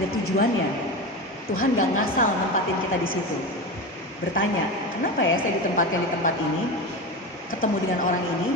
ada tujuannya. Tuhan gak ngasal nempatin kita di situ. Bertanya, kenapa ya saya ditempatkan di tempat ini, ketemu dengan orang ini,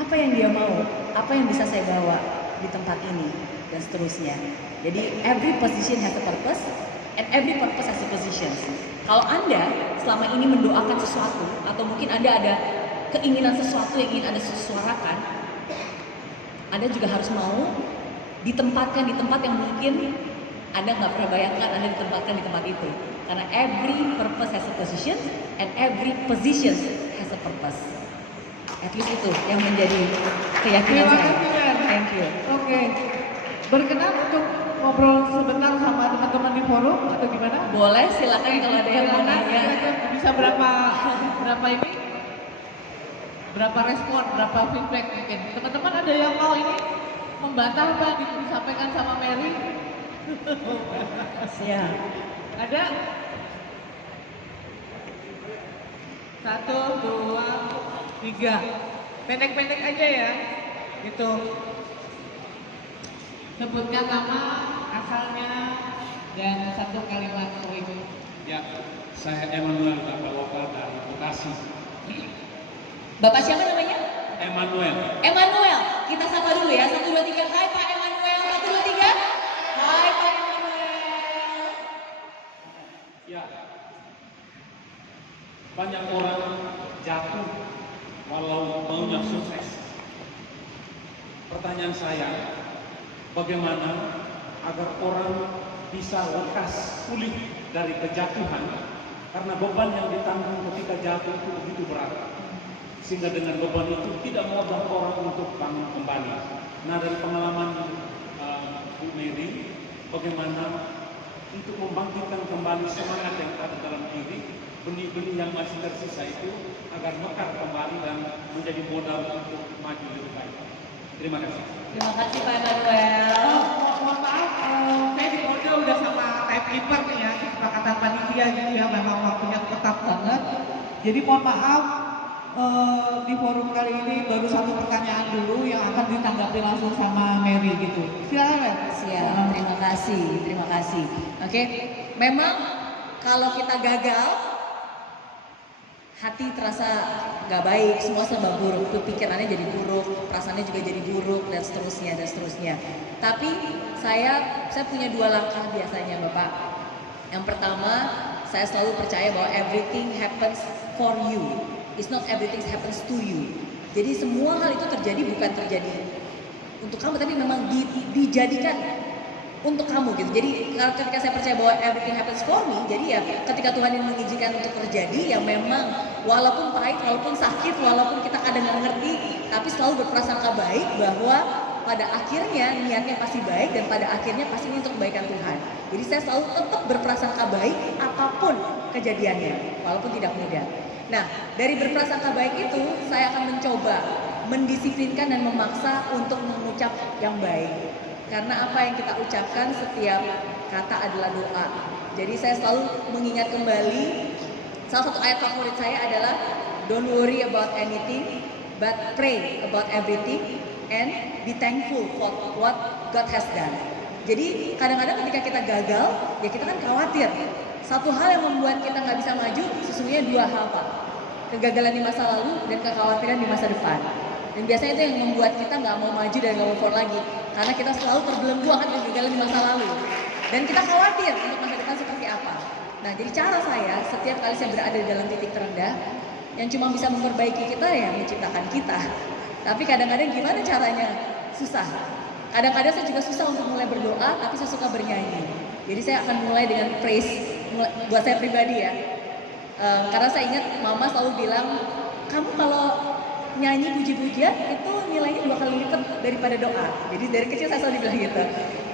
apa yang dia mau, apa yang bisa saya bawa di tempat ini, dan seterusnya. Jadi every position has a purpose, and every purpose has a position. Kalau Anda selama ini mendoakan sesuatu, atau mungkin Anda ada keinginan sesuatu yang ingin Anda suarakan, Anda juga harus mau ditempatkan di tempat yang mungkin Anda nggak pernah bayangkan Anda ditempatkan di tempat itu. Karena every purpose has a position, and every position has a purpose. At least itu yang menjadi keyakinan saya. Thank you. Oke. Berkenan untuk ngobrol sebentar sama teman-teman di forum atau gimana? Boleh, silakan kalau ada yang mau nanya. Bisa berapa ini? Berapa respon, berapa feedback mungkin? Teman-teman ada yang mau ini membantah apa yang disampaikan sama Mary? Siap. Ada? 1, 2, 3. Pendek-pendek aja ya. Gitu. Sebutkan nama, asalnya, dan 1 kalimat poin. Ya, saya Emmanuel Bapak dari Bekasi. Bapak siapa namanya? Emmanuel. Emmanuel. Kita sapa dulu ya. 1, 2, 3. Hai Pak Emmanuel. 1, 2, 3. Hai Pak Emmanuel. Ya, banyak orang jatuh walau maunya sukses. Pertanyaan saya, bagaimana agar orang bisa lekas pulih dari kejatuhan, karena beban yang ditanggung ketika jatuh itu begitu berat, sehingga dengan beban itu tidak mudah orang untuk bangun kembali. Nah, dari pengalaman Bu Mary, bagaimana untuk membangkitkan kembali semangat yang ada dalam diri, benih-benih yang masih tersisa itu agar mekar kembali dan menjadi modal untuk maju lebih baik. Terima kasih. Terima kasih Pak Emmanuel. Mohon maaf, saya di kode udah sama timekeeper nih ya, kesepakatan panitia gitu ya, memang waktunya ketat banget. Jadi mohon maaf, di forum kali ini baru 1 pertanyaan dulu yang akan ditanggapi langsung sama Mary gitu. Silakan. Siap, terima kasih. Oke, memang kalau kita gagal, hati terasa nggak baik, semua serba buruk, pikirannya jadi buruk, perasaannya juga jadi buruk, dan seterusnya. Tapi saya punya 2 langkah biasanya Bapak. Yang pertama, saya selalu percaya bahwa everything happens for you. It's not everything happens to you. Jadi semua hal itu terjadi bukan terjadi untuk kamu, tapi memang dijadikan untuk kamu gitu. Jadi ketika saya percaya bahwa everything happens for me, jadi ya ketika Tuhan yang mengizinkan untuk terjadi, ya memang walaupun pahit, walaupun sakit, walaupun kita kadang nggak ngerti, tapi selalu berprasangka baik bahwa pada akhirnya niatnya pasti baik dan pada akhirnya pasti ini untuk kebaikan Tuhan. Jadi saya selalu tetap berprasangka baik apapun kejadiannya, walaupun tidak mudah. Nah, dari berprasangka baik itu saya akan mencoba mendisiplinkan dan memaksa untuk mengucap yang baik. Karena apa yang kita ucapkan setiap kata adalah doa. Jadi saya selalu mengingat kembali, salah satu ayat favorit saya adalah don't worry about anything, but pray about everything and be thankful for what God has done. Jadi kadang-kadang ketika kita gagal, ya kita kan khawatir. Satu hal yang membuat kita nggak bisa maju, sesungguhnya 2 hal Pak. Kegagalan di masa lalu dan kekhawatiran di masa depan. Dan biasanya itu yang membuat kita nggak mau maju dan nggak mau forward lagi. Karena kita selalu terbelenggu akan kegagalan di masa lalu. Dan kita khawatir untuk masa depan seperti apa. Nah, jadi cara saya setiap kali saya berada di dalam titik terendah, yang cuma bisa memperbaiki kita ya menciptakan kita. Tapi kadang-kadang gimana caranya? Susah. Kadang-kadang saya juga susah untuk mulai berdoa, tapi saya suka bernyanyi. Jadi saya akan mulai dengan praise, buat saya pribadi ya. Karena saya ingat mama selalu bilang, kamu kalau nyanyi puji-pujian itu nilainya 2 kali lipat daripada doa. Jadi dari kecil saya selalu dibilang gitu.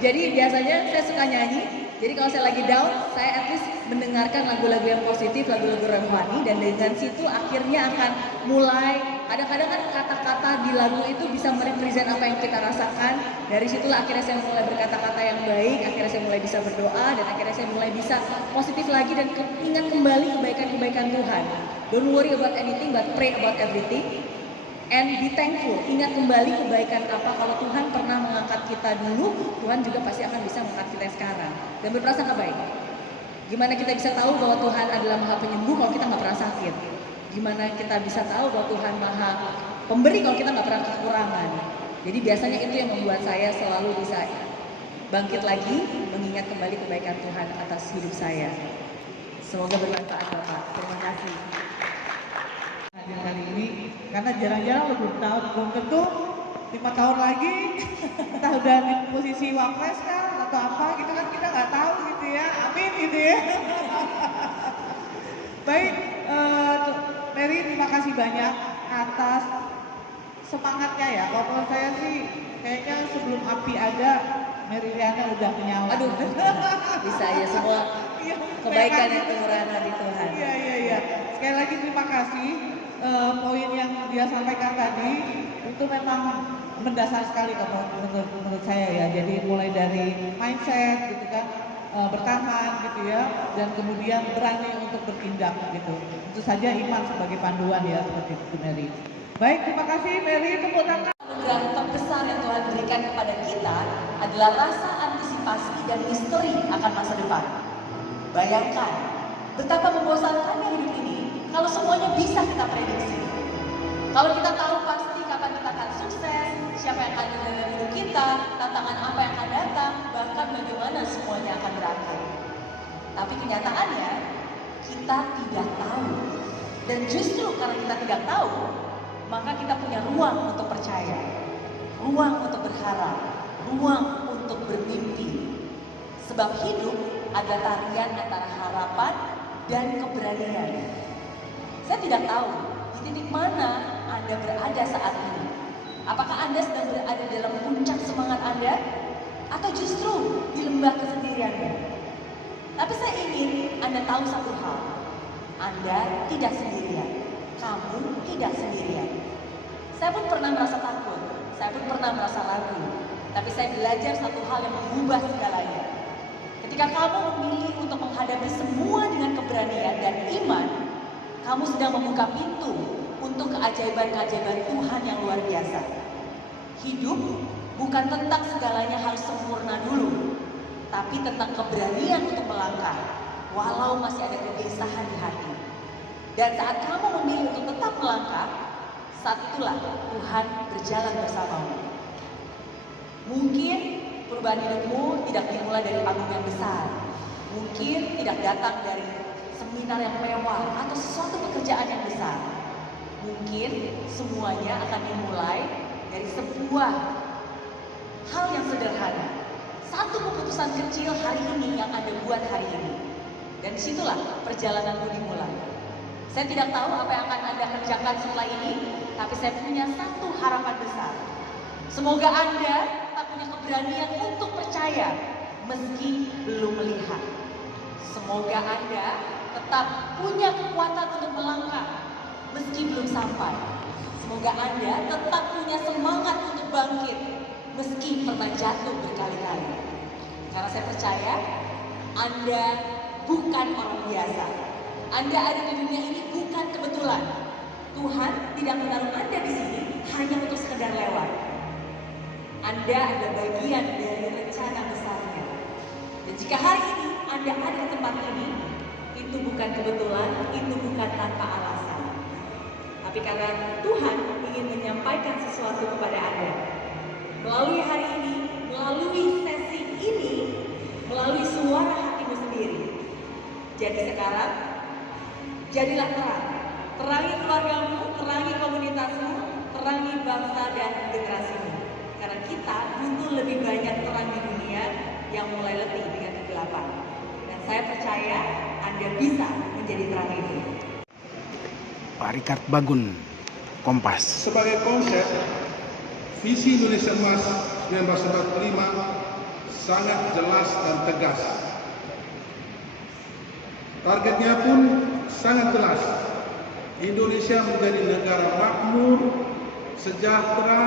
Jadi biasanya saya suka nyanyi. Jadi kalau saya lagi down, saya at least mendengarkan lagu-lagu yang positif, lagu-lagu rohani, dan dengan situ akhirnya akan mulai. Kadang-kadang kan kata-kata di lagu itu bisa merepresent apa yang kita rasakan. Dari situlah akhirnya saya mulai berkata-kata yang baik, akhirnya saya mulai bisa berdoa, dan akhirnya saya mulai bisa positif lagi dan ingat kembali kebaikan-kebaikan Tuhan. Don't worry about anything, but pray about everything. And be thankful, ingat kembali kebaikan apa. Kalau Tuhan pernah mengangkat kita dulu, Tuhan juga pasti akan bisa mengangkat kita sekarang. dan berprasangka baik. Gimana kita bisa tahu bahwa Tuhan adalah Maha Penyembuh kalau kita nggak pernah sakit? Gimana kita bisa tahu bahwa Tuhan Maha Pemberi kalau kita nggak pernah kekurangan? Jadi biasanya itu yang membuat saya selalu bisa bangkit lagi, mengingat kembali kebaikan Tuhan atas hidup saya. Semoga bermanfaat Bapak. Terima kasih. Hadir kali ini karena jarang-jarang lo belum tahu, belum tentu 5 tahun lagi entah udah di posisi wapres kan atau apa gitu kan, kita nggak tahu gitu ya. Amin gitu ya. Baik, Mary, terima kasih banyak atas semangatnya ya. Kalau menurut saya sih kayaknya sebelum api ada, Mary Riana udah menyala. Aduh, bisa ya semua Iya, kebaikan memang dan kemurahan hati Tuhan. Iya. Sekali lagi terima kasih. Poin yang dia sampaikan tadi itu memang mendasar sekali kalau menurut saya ya. Jadi mulai dari mindset gitu kan, bertahan gitu ya, dan kemudian berani untuk bertindak gitu. Itu saja iman sebagai panduan ya, seperti itu Mary. Baik, terima kasih Mary, tepuk tangan. Anugerah terbesar yang Tuhan berikan kepada kita adalah rasa antisipasi dan misteri akan masa depan. Bayangkan betapa membosankannya hidup ini kalau semuanya bisa kita prediksi. Kalau kita tahu pasti kapan kita akan sukses, siapa yang akan dalam hidup kita, tantangan apa yang akan datang, bahkan bagaimana semuanya akan berakhir. Tapi kenyataannya kita tidak tahu. Dan justru karena kita tidak tahu, maka kita punya ruang untuk percaya, ruang untuk berharap, ruang untuk bermimpi. Sebab hidup ada tarian antara harapan dan keberanian. Saya tidak tahu di titik mana Anda berada saat ini. Apakah Anda sedang berada dalam puncak semangat Anda? Atau justru di lembah kesendiriannya? Tapi saya ingin Anda tahu satu hal. Anda tidak sendirian. Kamu tidak sendirian. Saya pun pernah merasa takut. Saya pun pernah merasa ragu. Tapi saya belajar satu hal yang mengubah segalanya. Ketika kamu memilih untuk menghadapi semua dengan keberanian dan iman, kamu sedang membuka pintu untuk keajaiban-keajaiban Tuhan yang luar biasa. Hidup bukan tentang segalanya harus sempurna dulu, tapi tentang keberanian untuk melangkah, walau masih ada kegelisahan di hati. Dan saat kamu memilih untuk tetap melangkah, saat itulah Tuhan berjalan bersamamu. Mungkin perubahan hidupmu tidak dimulai dari panggung yang besar. Mungkin tidak datang dari seminar yang mewah atau sesuatu pekerjaan yang besar. Mungkin semuanya akan dimulai dari sebuah hal yang sederhana. Satu keputusan kecil hari ini yang Anda buat hari ini. Dan disitulah perjalananmu dimulai. Saya tidak tahu apa yang akan Anda kerjakan setelah ini, tapi saya punya satu harapan besar. Semoga Anda tetap punya keberanian untuk percaya meski belum melihat. Semoga Anda tetap punya kekuatan untuk melangkah meski belum sampai. Semoga Anda tetap punya semangat untuk bangkit meski pernah jatuh berkali-kali. Karena saya percaya Anda bukan orang biasa. Anda ada di dunia ini bukan kebetulan. Tuhan tidak menaruh Anda di sini hanya untuk sekedar lewat. Anda ada bagian dari rencana besarnya. Dan jika hari ini Anda ada di tempat ini, itu bukan kebetulan, itu bukan tanpa alasan. Tapi karena Tuhan ingin menyampaikan sesuatu kepada Anda. Melalui hari ini, melalui sesi ini, melalui suara hatimu sendiri. Jadi sekarang, jadilah terang. Terangi keluargamu, terangi komunitasmu, terangi bangsa dan generasimu. Karena kita butuh lebih banyak terang di dunia yang mulai letih dengan kegelapan. Dan saya percaya Anda bisa menjadi terang itu. Pak Richard Bagun, Kompas. Sebagai konsep, visi Indonesia Emas 1945 sangat jelas dan tegas. Targetnya pun sangat jelas. Indonesia menjadi negara makmur, sejahtera,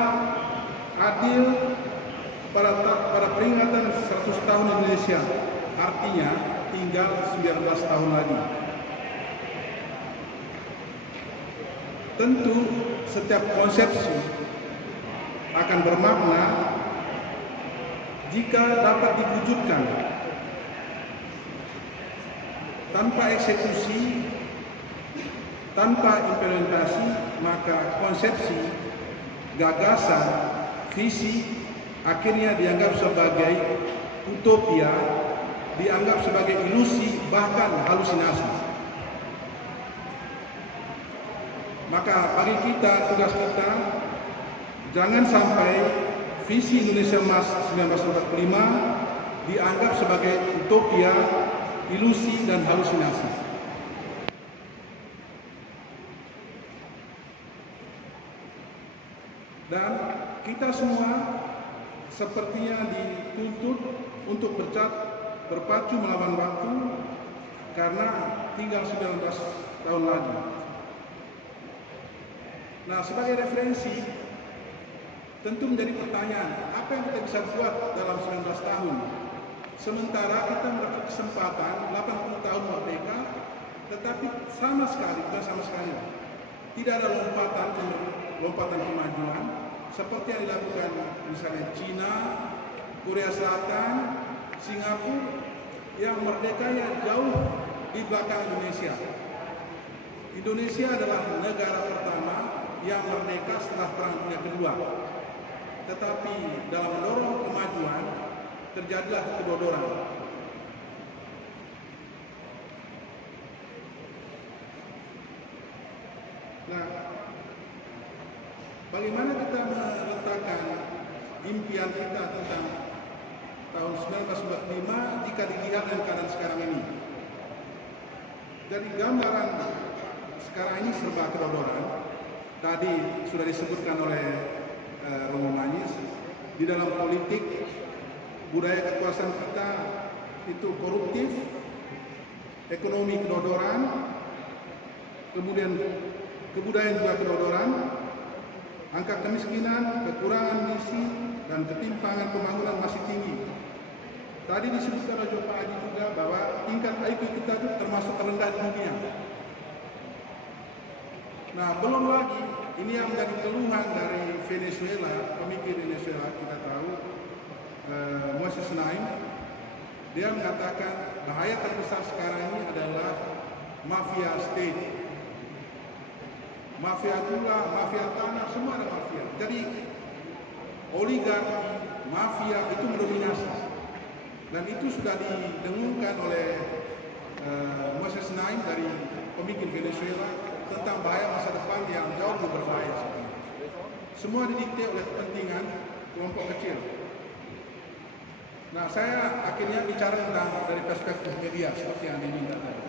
adil pada peringatan 100 tahun Indonesia. Artinya tinggal 19 tahun lagi. Tentu setiap konsepsi akan bermakna jika dapat diwujudkan tanpa eksekusi, tanpa implementasi, maka konsepsi, gagasan, visi akhirnya dianggap sebagai utopia, dianggap sebagai ilusi, bahkan halusinasi. Maka bagi kita, tugas kita, jangan sampai visi Indonesia Emas 1945 dianggap sebagai utopia, ilusi, dan halusinasi. Dan kita semua sepertinya dituntut untuk berpacu melawan waktu karena tinggal 19 tahun lagi. Nah, sebagai referensi, tentu menjadi pertanyaan, apa yang kita bisa buat dalam 19 tahun? Sementara kita mendapat kesempatan 80 tahun merdeka, tetapi sama sekali, bukan sama sekali, tidak ada lompatan kemajuan, seperti yang dilakukan misalnya Cina, Korea Selatan, Singapura, yang merdekanya jauh di belakang Indonesia. Indonesia adalah negara pertama yang merdeka setelah Perang Dunia Kedua. Tetapi dalam mendorong kemajuan, terjadilah kedodoran. Nah, bagaimana kita meletakkan impian kita tentang tahun 1945 jika dilihat dengan keadaan sekarang ini? Dari gambaran sekarang ini serba kedodoran. Tadi sudah disebutkan oleh Romo Manis, di dalam politik budaya kekuasaan kita itu koruptif, ekonomi kedodoran, kemudian kebudayaan juga kedodoran, angka kemiskinan, kekurangan gizi, dan ketimpangan pembangunan masih tinggi. Tadi disebutkan oleh Pak Haji juga bahwa tingkat IQ kita itu termasuk terendah di dunia. Nah, belum lagi ini yang menjadi keluhan dari Venezuela, pemikir Venezuela, kita tahu Moses Naim, dia mengatakan bahaya terbesar sekarang ini adalah mafia state, mafia gula, mafia tanah, semua ada mafia. Jadi oligarki, mafia itu mendominasi, dan itu sudah didengungkan oleh Moses Naim dari pemikir Venezuela tentang bahaya masa depan yang jauh lebih berbahaya. Semua didikte oleh kepentingan kelompok kecil. Nah, saya akhirnya bicara tentang dari perspektif media seperti yang diminta tadi.